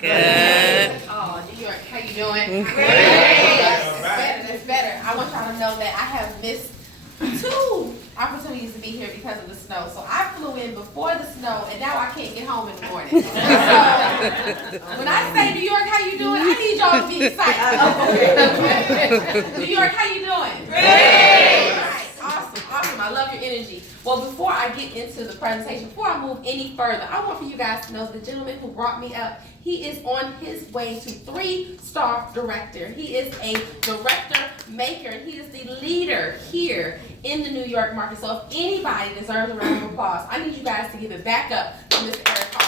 Good. Oh, New York, how you doing? Great. That's better. I want y'all to know that I have missed 2 opportunities to be here because of the snow. So I flew in before the snow, and now I can't get home in the morning. So when I say New York, how you doing? I need y'all to be excited. New York, how you doing? Great. All right. Awesome. I love your energy. Well, before I get into the presentation, before I move any further, I want for you guys to know the gentleman who brought me up, he is on his way to 3-star director. He is a director maker. He is the leader here in the New York market. So if anybody deserves a round of applause, I need you guys to give it back up to Mr. Eric Hall.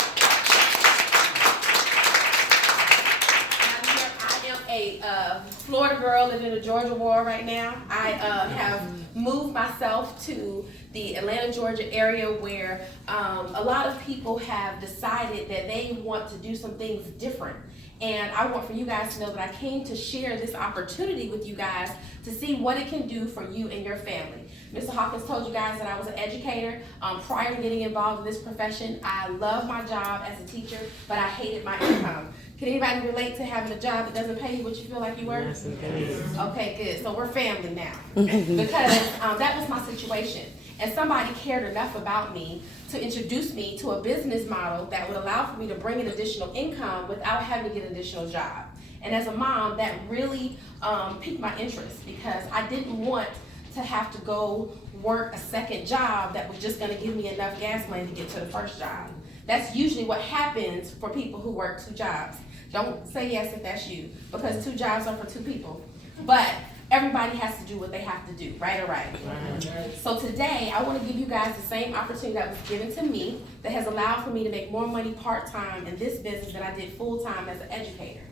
I am a Florida girl living in the Georgia war right now. I have moved myself to the Atlanta, Georgia area where a lot of people have decided that they want to do some things different. And I want for you guys to know that I came to share this opportunity with you guys to see what it can do for you and your family. Mr. Hawkins told you guys that I was an educator. Prior to getting involved in this profession, I love my job as a teacher, but I hated my income. Can anybody relate to having a job that doesn't pay you what you feel like you worth? Yes, okay, good. So we're family now. Because that was my situation. And somebody cared enough about me to introduce me to a business model that would allow for me to bring in additional income without having to get an additional job. And as a mom, that really piqued my interest because I didn't want to have to go work a second job that was just going to give me enough gas money to get to the first job. That's usually what happens for people who work 2 jobs. Don't say yes if that's you, because 2 jobs are for 2 people. But everybody has to do what they have to do, right or right? So today, I want to give you guys the same opportunity that was given to me that has allowed for me to make more money part-time in this business than I did full-time as an educator.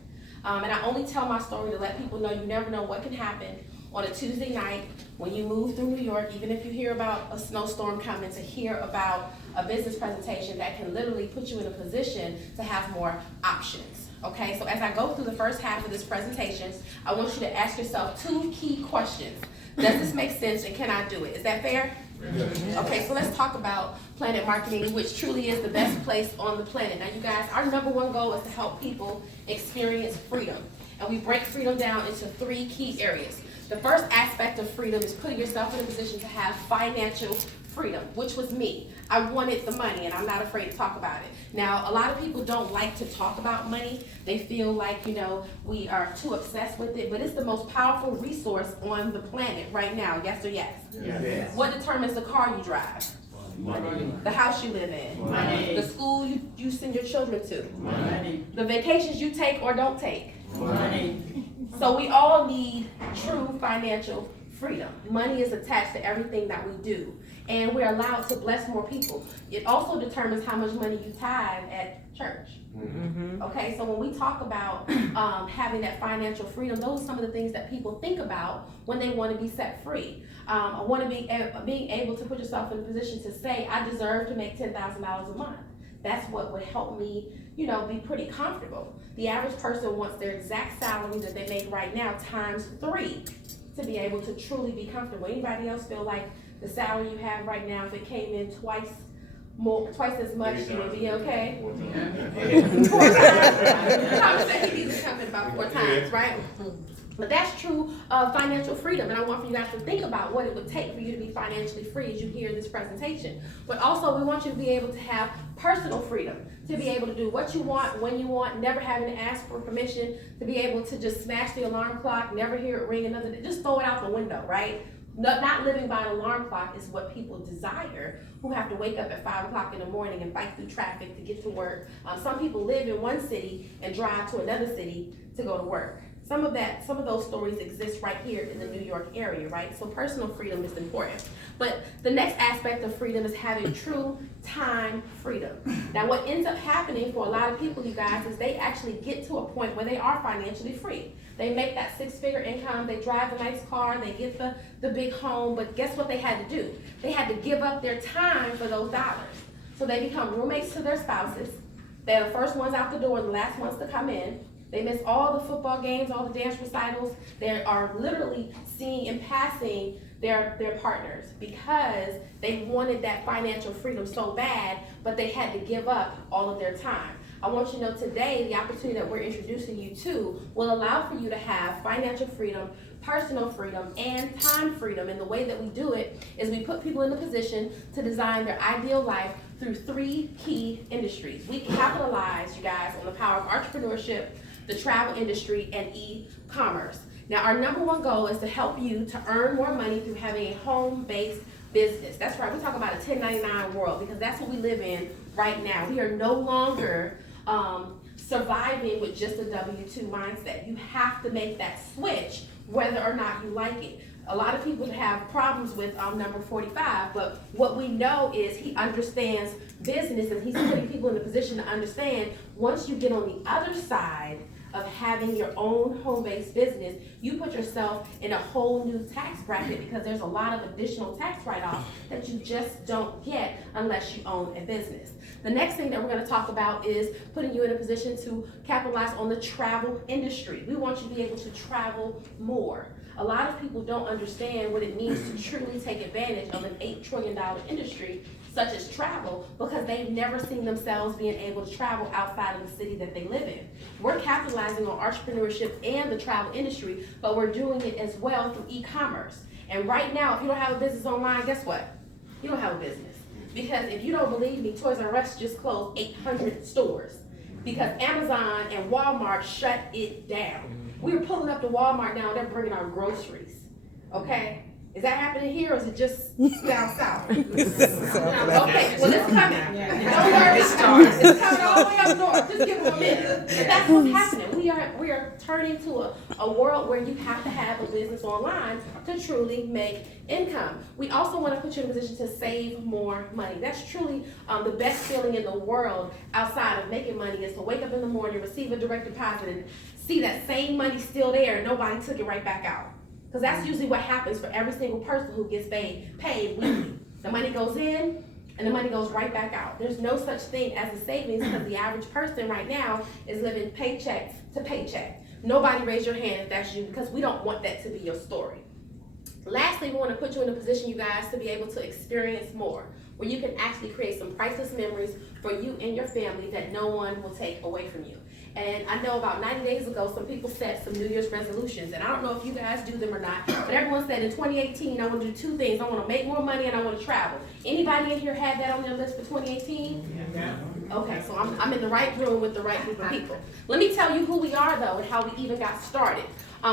And I only tell my story to let people know you never know what can happen on a Tuesday night when you move through New York, even if you hear about a snowstorm coming, to hear about a business presentation that can literally put you in a position to have more options. Okay, so as I go through the first half of this presentation, I want you to ask yourself 2 key questions. Does this make sense and can I do it? Is that fair? Okay, so let's talk about Plannet Marketing, which truly is the best place on the planet. Now you guys, our #1 goal is to help people experience freedom. And we break freedom down into 3 key areas. The first aspect of freedom is putting yourself in a position to have financial freedom, which was me. I wanted the money and I'm not afraid to talk about it. Now, a lot of people don't like to talk about money. They feel like, we are too obsessed with it, but it's the most powerful resource on the planet right now. Yes or yes? Yes. What determines the car you drive? Money. The house you live in? Money. The school you send your children to? Money. The vacations you take or don't take? Money. So we all need true financial freedom. Money is attached to everything that we do, and we're allowed to bless more people. It also determines how much money you tithe at church. Mm-hmm. Okay, so when we talk about having that financial freedom, those are some of the things that people think about when they want to be set free. I want to be being able to put yourself in a position to say, I deserve to make $10,000 a month. That's what would help me, be pretty comfortable. The average person wants their exact salary that they make right now times 3 to be able to truly be comfortable. Anybody else feel like the salary you have right now, if it came in twice as much, you would be okay? 4 times. Thomas said he needs to come in about 4 times, right? But that's true financial freedom, and I want for you guys to think about what it would take for you to be financially free as you hear this presentation. But also, we want you to be able to have personal freedom, to be able to do what you want, when you want, never having to ask for permission, to be able to just smash the alarm clock, never hear it ring another day, just throw it out the window, right? Not living by an alarm clock is what people desire who have to wake up at 5 o'clock in the morning and fight through traffic to get to work. Some people live in one city and drive to another city to go to work. Some of those stories exist right here in the New York area, right? So personal freedom is important. But the next aspect of freedom is having true time freedom. Now, what ends up happening for a lot of people, you guys, is they actually get to a point where they are financially free. They make that 6-figure income, they drive a nice car, they get the big home, but guess what they had to do? They had to give up their time for those dollars. So they become roommates to their spouses. They're the first ones out the door and the last ones to come in. They miss all the football games, all the dance recitals. They are literally seeing and passing their partners because they wanted that financial freedom so bad, but they had to give up all of their time. I want you to know today the opportunity that we're introducing you to will allow for you to have financial freedom, personal freedom, and time freedom. And the way that we do it is we put people in a position to design their ideal life through 3 key industries. We capitalize, you guys, on the power of entrepreneurship, the travel industry, and e-commerce. Now, our number one goal is to help you to earn more money through having a home-based business. That's right, we talk about a 1099 world because that's what we live in right now. We are no longer surviving with just a W-2 mindset. You have to make that switch whether or not you like it. A lot of people have problems with number 45, but what we know is he understands business and he's putting people in a position to understand once you get on the other side of having your own home-based business, you put yourself in a whole new tax bracket because there's a lot of additional tax write-offs that you just don't get unless you own a business. The next thing that we're going to talk about is putting you in a position to capitalize on the travel industry. We want you to be able to travel more. A lot of people don't understand what it means to truly take advantage of an $8 trillion industry such as travel because they've never seen themselves being able to travel outside of the city that they live in. We're capitalizing on entrepreneurship and the travel industry, but we're doing it as well through e-commerce. And right now, if you don't have a business online, guess what? You don't have a business. Because if you don't believe me, Toys R Us just closed 800 stores because Amazon and Walmart shut it down. We were pulling up to Walmart now, they're bringing our groceries, okay? Is that happening here or is it just down south? Okay, well it's coming. Don't worry, it's coming all the way up north. Just give them a minute. But that's what's happening. We are turning to a world where you have to have a business online to truly make income. We also want to put you in a position to save more money. That's truly the best feeling in the world outside of making money is to wake up in the morning, receive a direct deposit, and see that same money still there and nobody took it right back out. Because that's usually what happens for every single person who gets paid weekly. The money goes in and the money goes right back out. There's no such thing as a savings because the average person right now is living paycheck to paycheck. Nobody raise your hand if that's you because we don't want that to be your story. Lastly, we want to put you in a position, you guys, to be able to experience more, where you can actually create some priceless memories for you and your family that no one will take away from you. And I know about 90 days ago, some people set some New Year's resolutions. And I don't know if you guys do them or not, but everyone said in 2018, I want to do 2 things. I want to make more money and I want to travel. Anybody in here had that on their list for 2018? Yeah. Okay, so I'm in the right room with the right group of people. Let me tell you who we are, though, and how we even got started.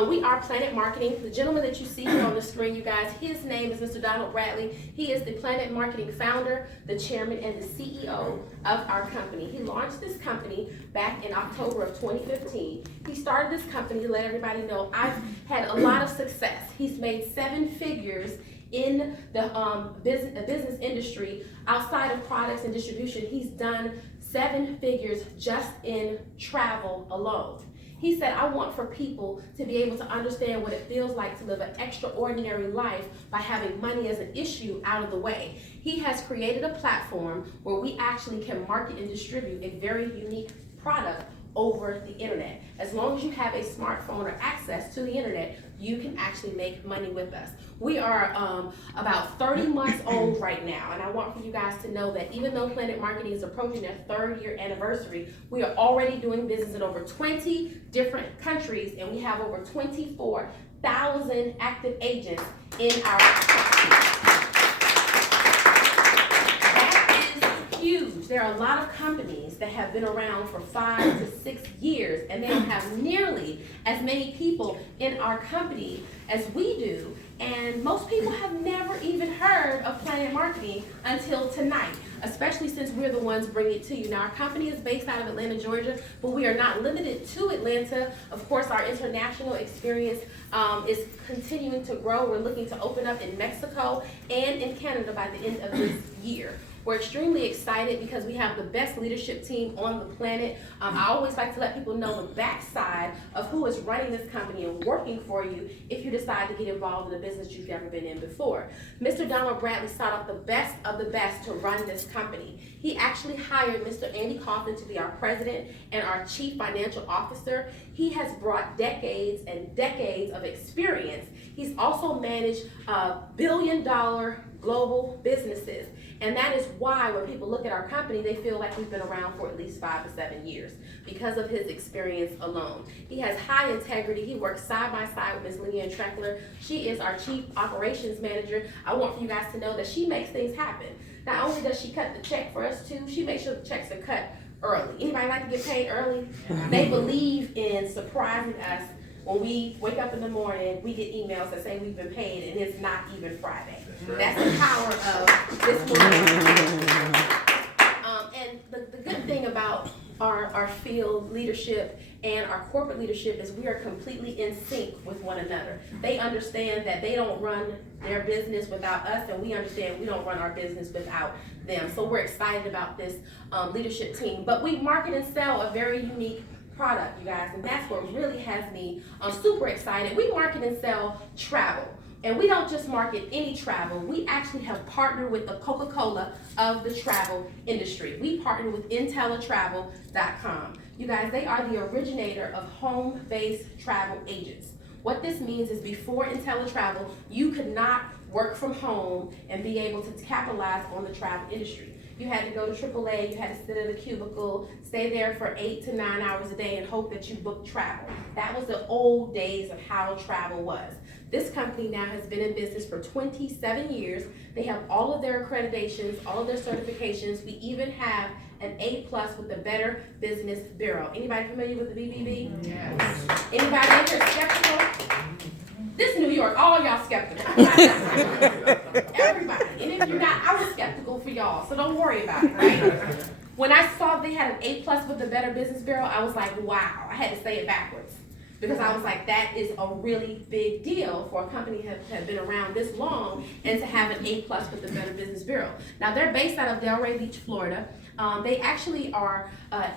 We are Plannet Marketing. The gentleman that you see here on the screen, you guys, his name is Mr. Donald Bradley. He is the Plannet Marketing founder, the chairman, and the CEO of our company. He launched this company back in October of 2015. He started this company to let everybody know I've had a lot of success. He's made 7 figures in the business industry outside of products and distribution. He's done 7 figures just in travel alone. He said, I want for people to be able to understand what it feels like to live an extraordinary life by having money as an issue out of the way. He has created a platform where we actually can market and distribute a very unique product over the internet. As long as you have a smartphone or access to the internet, you can actually make money with us. We are about 30 months old right now, and I want for you guys to know that even though Plannet Marketing is approaching their 3rd year anniversary, we are already doing business in over 20 different countries, and we have over 24,000 active agents in our company. Huge. There are a lot of companies that have been around for 5 to 6 years and they don't have nearly as many people in our company as we do, and most people have never even heard of Plannet Marketing until tonight, especially since we're the ones bringing it to you. Now, our company is based out of Atlanta, Georgia, but we are not limited to Atlanta. Of course, our international experience is continuing to grow. We're looking to open up in Mexico and in Canada by the end of this year. We're extremely excited because we have the best leadership team on the planet. I always like to let people know the backside of who is running this company and working for you if you decide to get involved in a business you've never been in before. Mr. Donald Bradley sought out the best of the best to run this company. He actually hired Mr. Andy Kaufman to be our president and our chief financial officer. He has brought decades and decades of experience. He's also managed billion-dollar global businesses. And that is why when people look at our company, they feel like we've been around for at least 5 to 7 years because of his experience alone. He has high integrity. He works side by side with Ms. Leanne Treckler. She is our Chief Operations Manager. I want for you guys to know that she makes things happen. Not only does she cut the check for us too, she makes sure the checks are cut early. Anybody like to get paid early? They believe in surprising us. When we wake up in the morning, we get emails that say we've been paid and it's not even Friday. That's the power of this movement. And the good thing about our field leadership and our corporate leadership is we are completely in sync with one another. They understand that they don't run their business without us, and we understand we don't run our business without them. So we're excited about this leadership team. But we market and sell a very unique product, you guys, and that's what really has me super excited. We market and sell travel. And we don't just market any travel. We actually have partnered with the Coca-Cola of the travel industry. We partner with IntelliTravel.com. You guys, they are the originator of home-based travel agents. What this means is before IntelliTravel, you could not work from home and be able to capitalize on the travel industry. You had to go to AAA, you had to sit in a cubicle, stay there for 8 to 9 hours a day and hope that you booked travel. That was the old days of how travel was. This company now has been in business for 27 years. They have all of their accreditations, all of their certifications. We even have an A+ with the Better Business Bureau. Anybody familiar with the BBB? Yes. Anybody in here skeptical? This is New York, all y'all skeptical. Everybody. And if you're not, I was skeptical for y'all, so don't worry about it, right? When I saw they had an A+ with the Better Business Bureau, I was like, wow. I had to say it backwards. Because I was like, that is a really big deal for a company to have been around this long and to have an A+ with the Better Business Bureau. Now, they're based out of Delray Beach, Florida. They actually are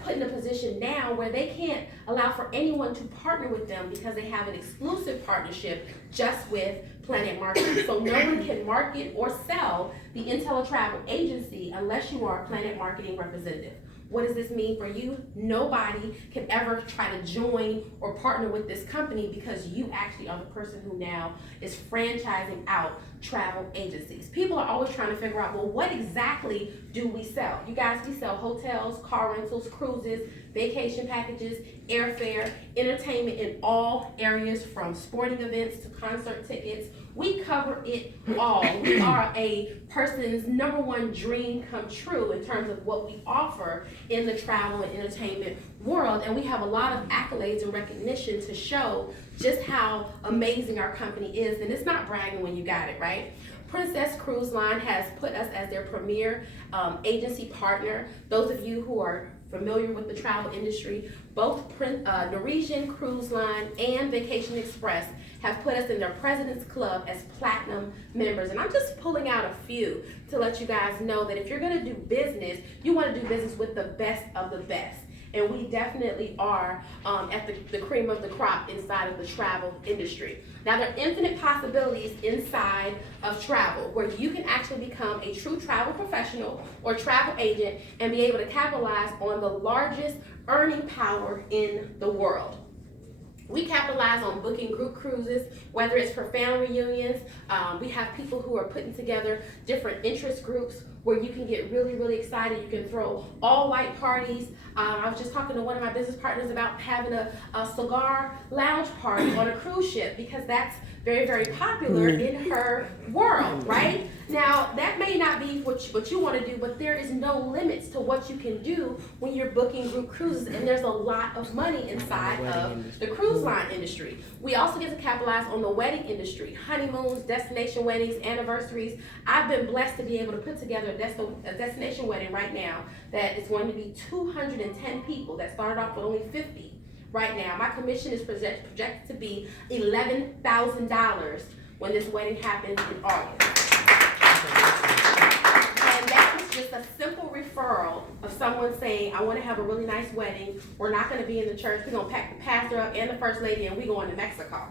put in a position now where they can't allow for anyone to partner with them because they have an exclusive partnership just with Plannet Marketing. So no one can market or sell the IntelliTravel agency unless you are a Plannet Marketing representative. What does this mean for you? Nobody can ever try to join or partner with this company because you actually are the person who now is franchising out travel agencies. People are always trying to figure out, well, what exactly do we sell? You guys, we sell hotels, car rentals, cruises, vacation packages, airfare, entertainment in all areas from sporting events to concert tickets. We cover it all. We are a person's #1 dream come true in terms of what we offer in the travel and entertainment world. And we have a lot of accolades and recognition to show just how amazing our company is. And it's not bragging when you got it, right? Princess Cruise Line has put us as their premier agency partner. Those of you who are familiar with the travel industry, both Norwegian Cruise Line and Vacation Express have put us in their President's Club as platinum members. And I'm just pulling out a few to let you guys know that if you're gonna do business, you wanna do business with the best of the best. And we definitely are at the cream of the crop inside of the travel industry. Now, there are infinite possibilities inside of travel where you can actually become a true travel professional or travel agent and be able to capitalize on the largest earning power in the world. We capitalize on booking group cruises, whether it's for family reunions. We have people who are putting together different interest groups where you can get really, really excited. You can throw all white parties. I was just talking to one of my business partners about having a cigar lounge party on a cruise ship because that's very, very popular in her world, right? Now, that may not be what you want to do, but there is no limits to what you can do when you're booking group cruises, and there's a lot of money inside of the cruise line industry. We also get to capitalize on the wedding industry, honeymoons, destination weddings, anniversaries. I've been blessed to be able to put together a destination wedding right now that is going to be 210 people that started off with only 50. Right now, my commission is projected to be $11,000 when this wedding happens in August. And that was just a simple referral of someone saying, I want to have a really nice wedding. We're not going to be in the church. We're going to pack the pastor up and the first lady, and we're going to Mexico.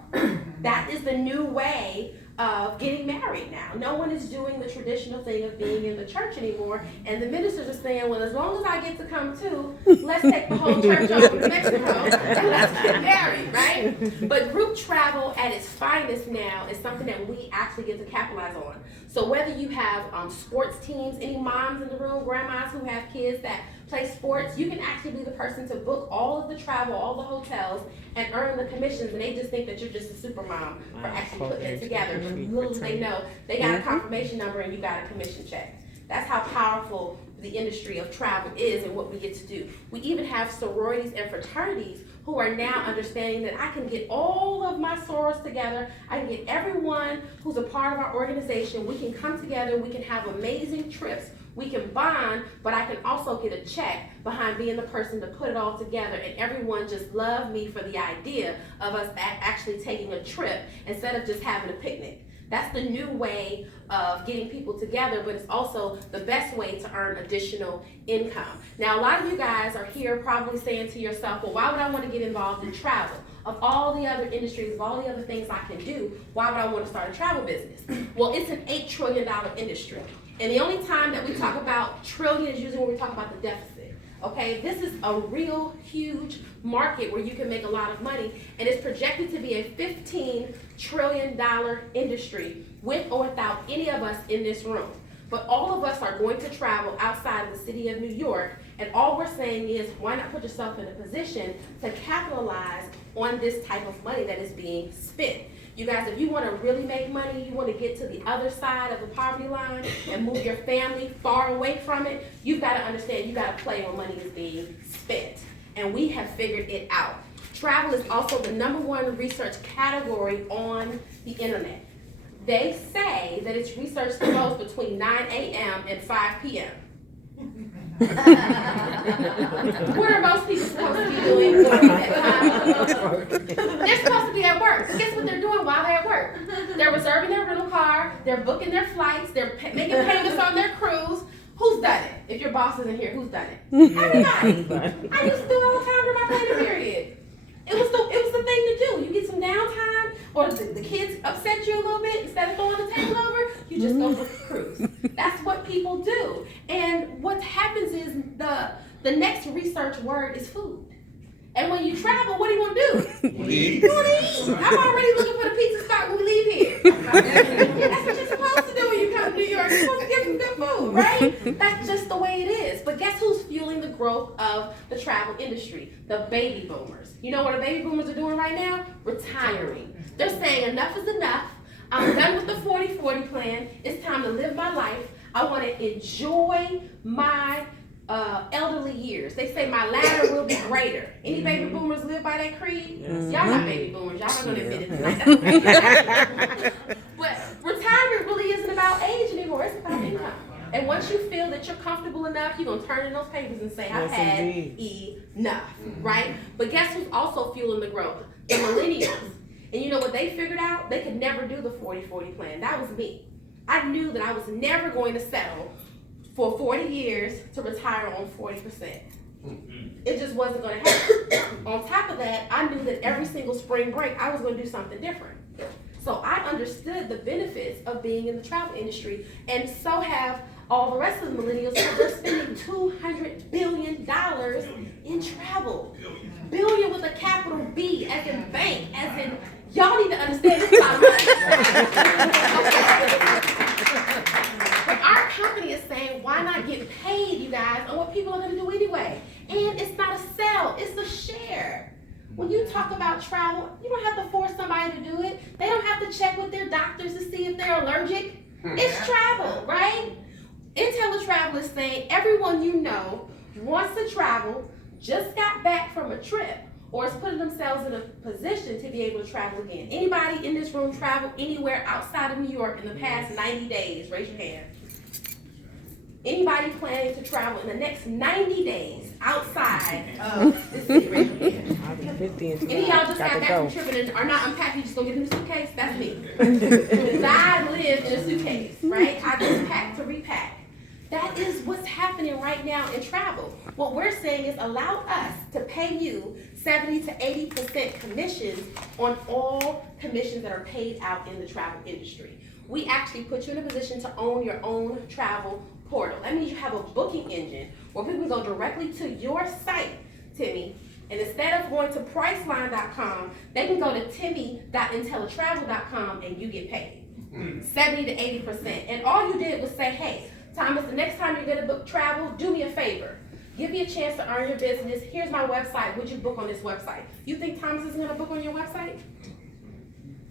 That is the new way of getting married now. No one is doing the traditional thing of being in the church anymore, and the ministers are saying, well, as long as I get to come too, let's take the whole church over to Mexico and let's get married, right? But group travel at its finest now is something that we actually get to capitalize on. So whether you have sports teams, any moms in the room, grandmas who have kids that play sports, you can actually be the person to book all of the travel, all the hotels, and earn the commissions, and they just think that you're just a super mom for actually putting it together. Little do they know, they got a confirmation number and you got a commission check. That's how powerful the industry of travel is and what we get to do. We even have sororities and fraternities who are now understanding that I can get all of my sorors together, I can get everyone who's a part of our organization, we can come together, we can have amazing trips, we can bond, but I can also get a check behind being the person to put it all together, and everyone just love me for the idea of us actually taking a trip instead of just having a picnic. That's the new way of getting people together, but it's also the best way to earn additional income. Now, a lot of you guys are here probably saying to yourself, well, why would I want to get involved in travel? Of all the other industries, of all the other things I can do, why would I want to start a travel business? Well, it's an $8 trillion industry. And the only time that we talk about trillion is usually when we talk about the deficit. Okay, this is a real huge market where you can make a lot of money, and it's projected to be a $15 trillion industry with or without any of us in this room. But all of us are going to travel outside of the city of New York, and all we're saying is, why not put yourself in a position to capitalize on this type of money that is being spent? You guys, if you want to really make money, you want to get to the other side of the poverty line and move your family far away from it, you've got to understand you got to play where money is being spent. And we have figured it out. Travel is also the #1 research category on the internet. They say that it's researched the most between 9 a.m. and 5 p.m. What are most people supposed to be doing during that time? They're supposed to be at work. So guess what they're doing while they're at work? They're reserving their rental car, they're booking their flights, they're making payments on their cruise. Who's done it? If your boss isn't here, who's done it? Everybody. I used to do it all the time during my planning period. It was the thing to do. You get some downtime, or the kids upset you a little bit, instead of throwing the table over, you just go book a cruise. That's what people do. And what happens is the next research word is food. And when you travel, what do you want to do? Eat. You want to eat. I'm already looking for the pizza spot when we leave here. That's what you're supposed to do when you come to New York. You're supposed to get some good food, right? That's just the way it is. But guess who's fueling the growth of the travel industry? The baby boomers. You know what the baby boomers are doing right now? Retiring. They're saying enough is enough. I'm done with the 40-40 plan. It's time to live my life. I want to enjoy my elderly years. They say my latter will be greater. Any baby boomers live by that creed? Yes. Y'all not baby boomers. Y'all not going to admit it tonight. But retirement really isn't about age anymore. It's about income. And once you feel that you're comfortable enough, you're going to turn in those papers and say, I've had enough, right? But guess who's also fueling the growth? The millennials. And you know what they figured out? They could never do the 40-40 plan. That was me. I knew that I was never going to settle for 40 years to retire on 40%. It just wasn't going to happen. On top of that, I knew that every single spring break, I was going to do something different. So I understood the benefits of being in the travel industry, and so have all the rest of the millennials, because they're spending $200 billion in travel. Billion with a capital B, as in bank, as in, y'all need to understand this about money. But our company is saying, why not get paid, you guys, on what people are going to do anyway? And it's not a sell, it's a share. When you talk about travel, you don't have to force somebody to do it. They don't have to check with their doctors to see if they're allergic. It's travel, right? IntelliTravel is saying everyone you know wants to travel, just got back from a trip, or is putting themselves in a position to be able to travel again. Anybody in this room travel anywhere outside of New York in the past 90 days? Raise your hand. Anybody planning to travel in the next 90 days outside of the city? Raise your hand. Any of y'all just got back from tripping and are not unpacking, just gonna get in the suitcase? That's me. Because I live in a suitcase, right? I just pack to repack. That is what's happening right now in travel. What we're saying is allow us to pay you 70 to 80% commissions on all commissions that are paid out in the travel industry. We actually put you in a position to own your own travel portal. That means you have a booking engine where people can go directly to your site, Timmy, And instead of going to Priceline.com, they can go to Timmy.intellitravel.com and you get paid 70 to 80%. And all you did was say, hey, Thomas, the next time you're going to book travel, do me a favor. Give me a chance to earn your business. Here's my website. Would you book on this website? You think Thomas is going to book on your website?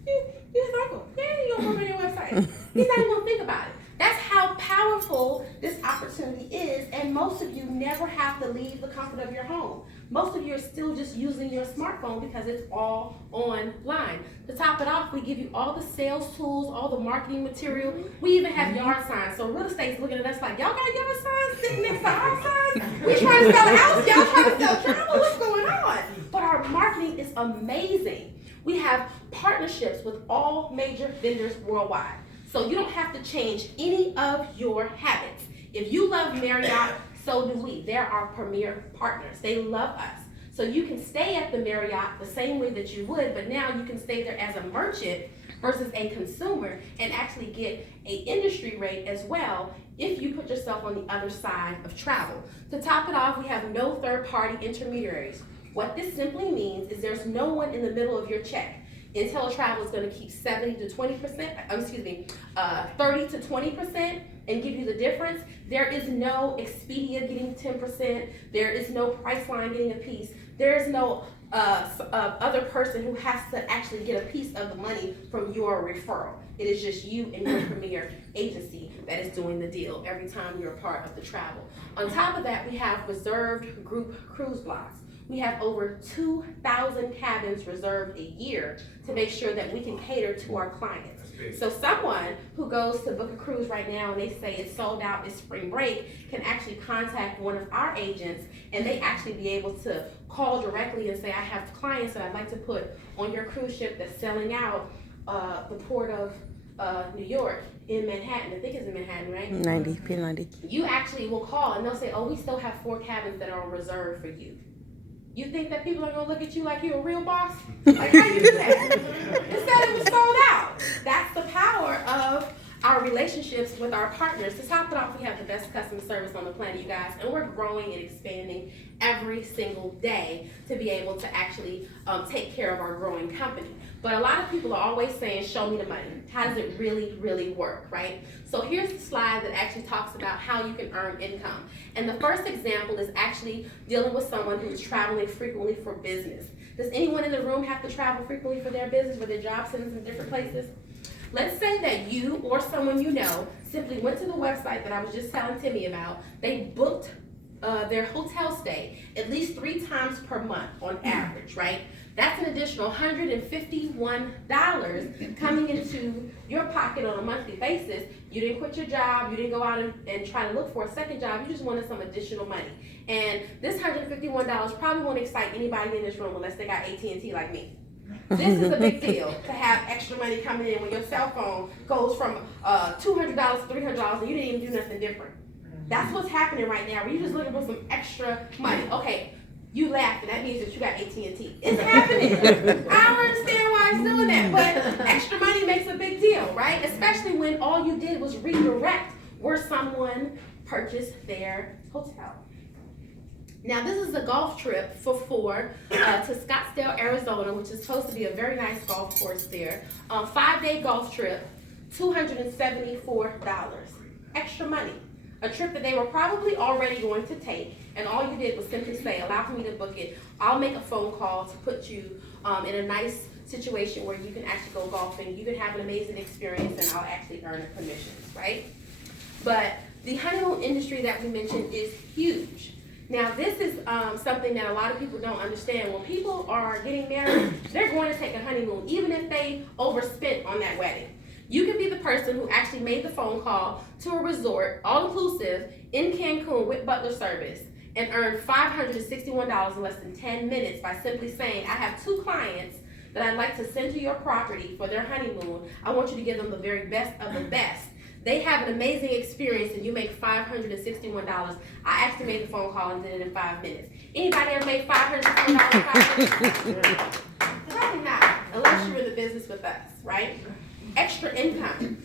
His uncle. Yeah, he's going to book on your website. He's not even going to think about it. That's how powerful this opportunity is, and most of you never have to leave the comfort of your home. Most of you are still just using your smartphone because it's all online. To top it off, we give you all the sales tools, all the marketing material. We even have yard signs. So real estate's looking at us like, y'all got yard signs sitting next to our signs? We trying to sell a house, y'all trying to sell travel, what's going on? But our marketing is amazing. We have partnerships with all major vendors worldwide. So you don't have to change any of your habits. If you love Marriott, so do we. They're our premier partners. They love us. So you can stay at the Marriott the same way that you would, but now you can stay there as a merchant versus a consumer and actually get an industry rate as well if you put yourself on the other side of travel. To top it off, we have no third-party intermediaries. What this simply means is there's no one in the middle of your check. IntelliTravel is going to keep 30 to 20% and give you the difference. There is no Expedia getting 10%. There is no Priceline getting a piece. There is no other person who has to actually get a piece of the money from your referral. It is just you and your premier agency that is doing the deal every time you're a part of the travel. On top of that, we have reserved group cruise blocks. We have over 2,000 cabins reserved a year to make sure that we can cater to our clients. So someone who goes to book a cruise right now and they say it's sold out, it's spring break, can actually contact one of our agents and they actually be able to call directly and say, I have clients that I'd like to put on your cruise ship that's selling out the port of New York in Manhattan. I think it's in Manhattan, right? 90, P90. You actually will call and they'll say, oh, we still have 4 cabins that are on reserve for you. You think that people are going to look at you like you're a real boss? Like, how you do that? Instead, it was sold out. That's the power of our relationships with our partners. To top it off, we have the best customer service on the planet, you guys, and we're growing and expanding every single day to be able to actually take care of our growing company. But a lot of people are always saying, show me the money. How does it really, really work, right? So here's the slide that actually talks about how you can earn income. And the first example is actually dealing with someone who's traveling frequently for business. Does anyone in the room have to travel frequently for their business, for their job sends in different places? Let's say that you or someone you know simply went to the website that I was just telling Timmy about. They booked their hotel stay at least 3 times per month on average, right? That's an additional $151 coming into your pocket on a monthly basis. You didn't quit your job, you didn't go out and try to look for a second job, you just wanted some additional money. And this $151 probably won't excite anybody in this room unless they got AT&T like me. This is a big deal to have extra money coming in when your cell phone goes from $200 to $300 and you didn't even do nothing different. That's what's happening right now. We're just looking for some extra money. Okay, you laughed, and that means that you got AT&T. It's happening. I don't understand why it's doing that, but extra money makes a big deal, right? Especially when all you did was redirect where someone purchased their hotel. Now, this is a golf trip for 4 to Scottsdale, Arizona, which is supposed to be a very nice golf course there. 5-day golf trip, $274. Extra money. A trip that they were probably already going to take, and all you did was simply say, allow for me to book it. I'll make a phone call to put you in a nice situation where you can actually go golfing. You can have an amazing experience, and I'll actually earn a commission, right? But the honeymoon industry that we mentioned is huge. Now, this is something that a lot of people don't understand. When people are getting married, they're going to take a honeymoon, even if they overspent on that wedding. You can be the person who actually made the phone call to a resort, all-inclusive, in Cancun with butler service and earn $561 in less than 10 minutes by simply saying, I have 2 clients that I'd like to send to your property for their honeymoon. I want you to give them the very best of the best. They have an amazing experience and you make $561. I actually made the phone call and did it in 5 minutes. Anybody ever made $561 in 5 minutes? Probably not, unless you're in the business with us, right? Extra income.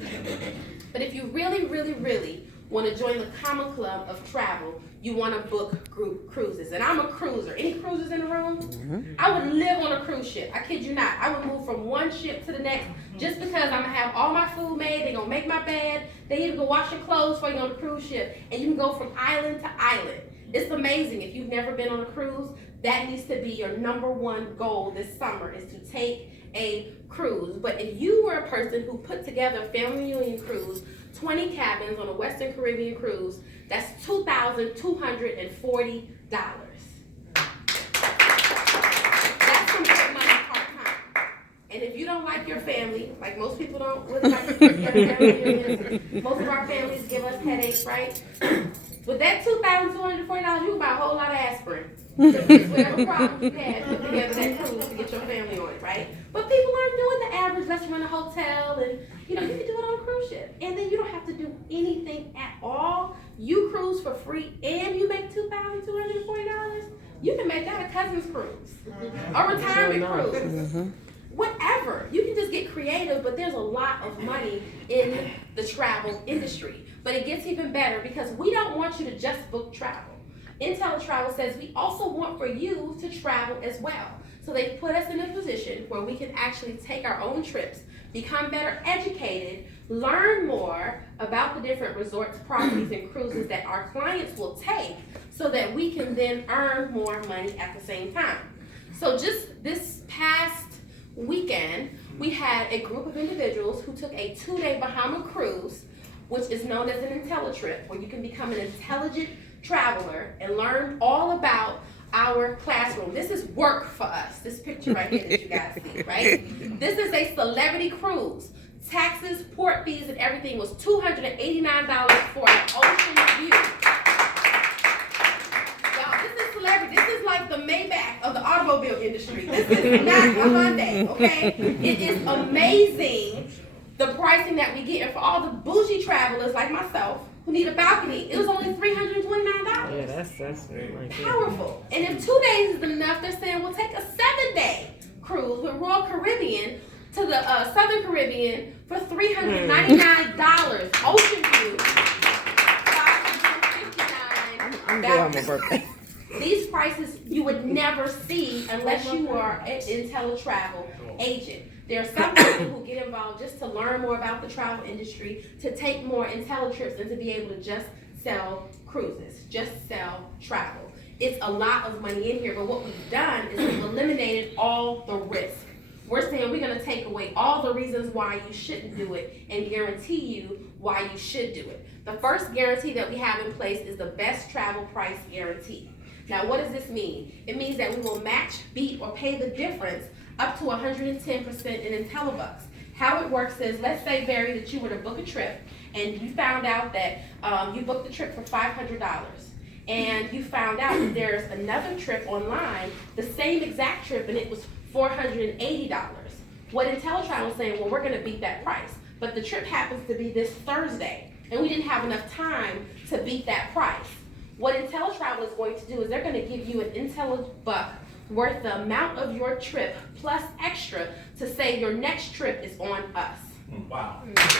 But if you really, really, really want to join the common club of travel, you want to book group cruises. And I'm a cruiser. Any cruisers in the room? Mm-hmm. I would live on a cruise ship. I kid you not. I would move from one ship to the next just because I'm going to have all my food made. They're going to make my bed. They even go wash your clothes for you on the cruise ship. And you can go from island to island. It's amazing. If you've never been on a cruise, that needs to be your number one goal this summer, is to take a cruise. But if you were a person who put together a family reunion cruise, 20 cabins on a Western Caribbean cruise, that's $2,240. That's some good money part-time. And if you don't like your family, like most people don't really like their family reunions, most of our families give us headaches, right? With that $2,240, you can buy a whole lot of aspirin. Whatever problem you had, put together that cruise to get your family on it, right? But people aren't doing the average, let's rent a hotel, and you can do it on a cruise ship. And then you don't have to do anything at all. You cruise for free and you make $2,240. You can make that a cousin's cruise, a retirement cruise. Whatever. You can just get creative, but there's a lot of money in the travel industry. But it gets even better because we don't want you to just book travel. IntelliTravel says we also want for you to travel as well. So they've put us in a position where we can actually take our own trips, become better educated, learn more about the different resorts, properties, and cruises that our clients will take so that we can then earn more money at the same time. So just this past weekend, we had a group of individuals who took a 2-day Bahama cruise, which is known as an IntelliTrip, where you can become an intelligent traveler and learn all about our classroom. This is work for us. This picture right here that you guys see, right? This is a celebrity cruise. Taxes, port fees, and everything was $289 for an ocean view. Y'all, this is celebrity. This is like the Maybach of the automobile industry. This is not a Hyundai, okay? It is amazing the pricing that we get. And for all the bougie travelers like myself who need a balcony, it was only $329. Yeah, that's really powerful. And if 2 days isn't enough, they're saying we'll take a 7-day cruise with Royal Caribbean to the Southern Caribbean for $399. Ocean view, $559. I'm good on my birthday. These prices you would never see unless you are an IntelliTravel agent. There are some people who get involved just to learn more about the travel industry, to take more IntelliTrips, and to be able to just sell cruises, just sell travel. It's a lot of money in here, but what we've done is we've eliminated all the risk. We're saying we're going to take away all the reasons why you shouldn't do it and guarantee you why you should do it. The first guarantee that we have in place is the best travel price guarantee. Now, what does this mean? It means that we will match, beat, or pay the difference up to 110% in IntelliBucks. How it works is, let's say, Barry, that you were to book a trip and you found out that you booked the trip for $500. And you found out that there's another trip online, the same exact trip, and it was $480. What IntelliTravel is saying, well, we're going to beat that price. But the trip happens to be this Thursday, and we didn't have enough time to beat that price. What IntelliTravel is going to do is they're going to give you an IntelliBuck worth the amount of your trip plus extra to say your next trip is on us. Wow. That's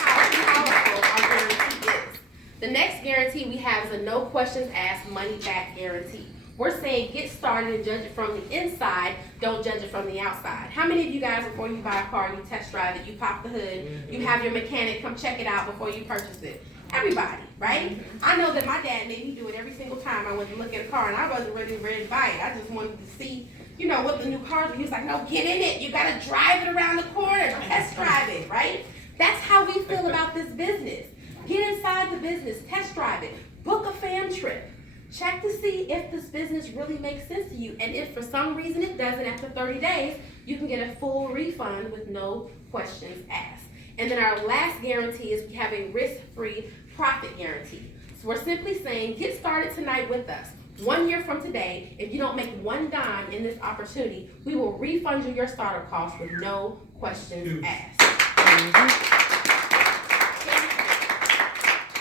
how powerful our guarantee is. The next guarantee we have is a no questions asked money back guarantee. We're saying get started and judge it from the inside, don't judge it from the outside. How many of you guys, before you buy a car, you test drive it, you pop the hood, you have your mechanic come check it out before you purchase it? Everybody, right? I know that my dad made me do it every single time I went to look at a car, and I wasn't really ready to buy it. I just wanted to see, what the new cars were. He was like, no, get in it. You got to drive it around the corner, test drive it, right? That's how we feel about this business. Get inside the business, test drive it, book a fam trip. Check to see if this business really makes sense to you. And if for some reason it doesn't, after 30 days, you can get a full refund with no questions asked. And then our last guarantee is we have a risk-free profit guarantee. So we're simply saying, get started tonight with us. 1 year from today, if you don't make one dime in this opportunity, we will refund you your starter costs with no questions asked.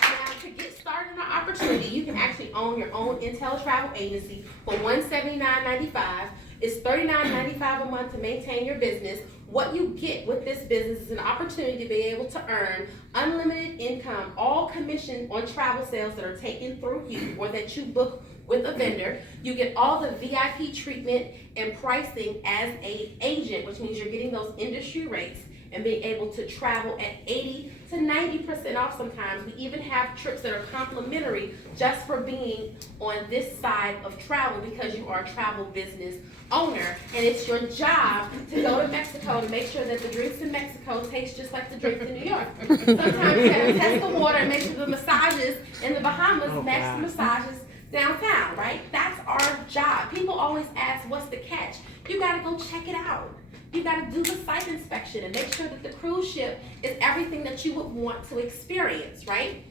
Now, to get started in our opportunity, you can actually own your own IntelliTravel agency for $179.95. It's $39.95 a month to maintain your business, What you get with this business is an opportunity to be able to earn unlimited income, all commission on travel sales that are taken through you or that you book with a vendor. You get all the VIP treatment and pricing as an agent, which means you're getting those industry rates and being able to travel at 80 to 90% off sometimes. We even have trips that are complimentary just for being on this side of travel because you are a travel business owner, and it's your job to go to Mexico to make sure that the drinks in Mexico taste just like the drinks in New York. Sometimes you gotta test the water and make sure the massages in the Bahamas match the massages downtown, right? That's our job. People always ask, what's the catch? You gotta go check it out. You gotta do the site inspection and make sure that the cruise ship is everything that you would want to experience, right?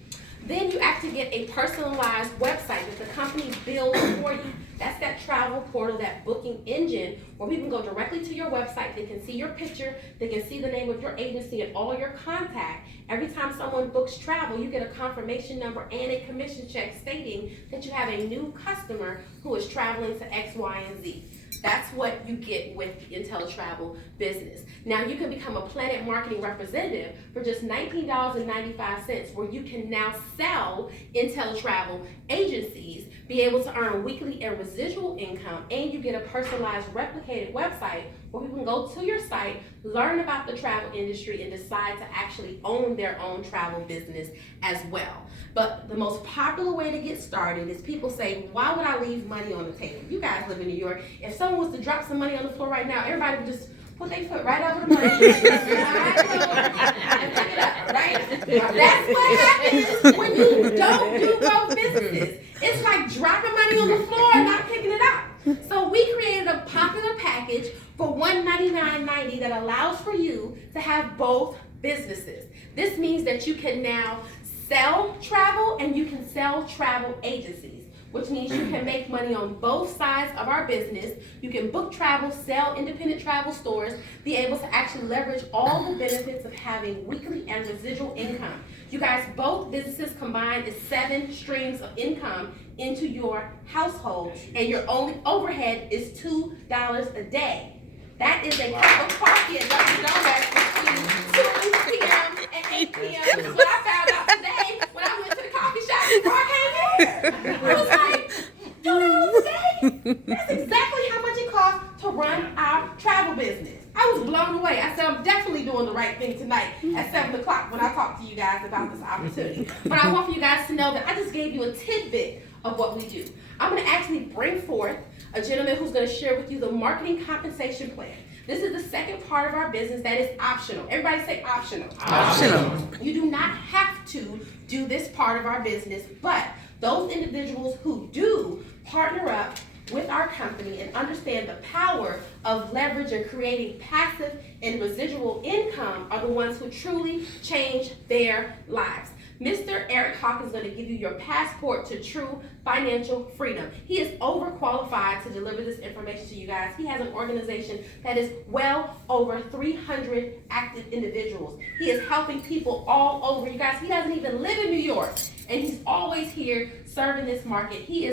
Then you actually get a personalized website that the company builds for you. That's that travel portal, that booking engine, where people can go directly to your website. They can see your picture, they can see the name of your agency and all your contact. Every time someone books travel, you get a confirmation number and a commission check stating that you have a new customer who is traveling to X, Y, and Z. That's what you get with the IntelliTravel business. Now you can become a Plannet marketing representative for just $19.95, where you can now sell IntelliTravel agencies, be able to earn weekly and residual income, and you get a personalized replicated website where people can go to your site, learn about the travel industry, and decide to actually own their own travel business as well. But the most popular way to get started is people say, why would I leave money on the table? You guys live in New York. If someone was to drop some money on the floor right now, everybody would just put their foot right over the money and pick it up, right? That's what happens when you don't do both businesses. It's like dropping money on the floor and not picking it up. So we created a popular package for $199.90 that allows for you to have both businesses. This means that you can now sell travel and you can sell travel agencies, which means you can make money on both sides of our business. You can book travel, sell independent travel stores, be able to actually leverage all the benefits of having weekly and residual income. You guys, both businesses combined is 7 streams of income into your household, and your only overhead is $2 a day. That is a cup of coffee at Dunkin' Donuts between 2 p.m. and 8 p.m., which is what I found out today when I went to the coffee shop before I came here. I was like, $2 a day? That's exactly how much it costs to run our travel business. I was blown away. I said, I'm definitely doing the right thing tonight at 7 o'clock when I talk to you guys about this opportunity. But I want for you guys to know that I just gave you a tidbit of what we do. I'm going to actually bring forth a gentleman who's going to share with you the marketing compensation plan. This is the second part of our business that is optional. Everybody say optional. Optional. You do not have to do this part of our business, but those individuals who do partner up with our company and understand the power of leverage and creating passive and residual income are the ones who truly change their lives. Mr. Eric Hawk is going to give you your passport to true financial freedom. He is overqualified to deliver this information to you guys. He has an organization that is well over 300 active individuals. He is helping people all over. You guys, he doesn't even live in New York, and he's always here serving this market. He is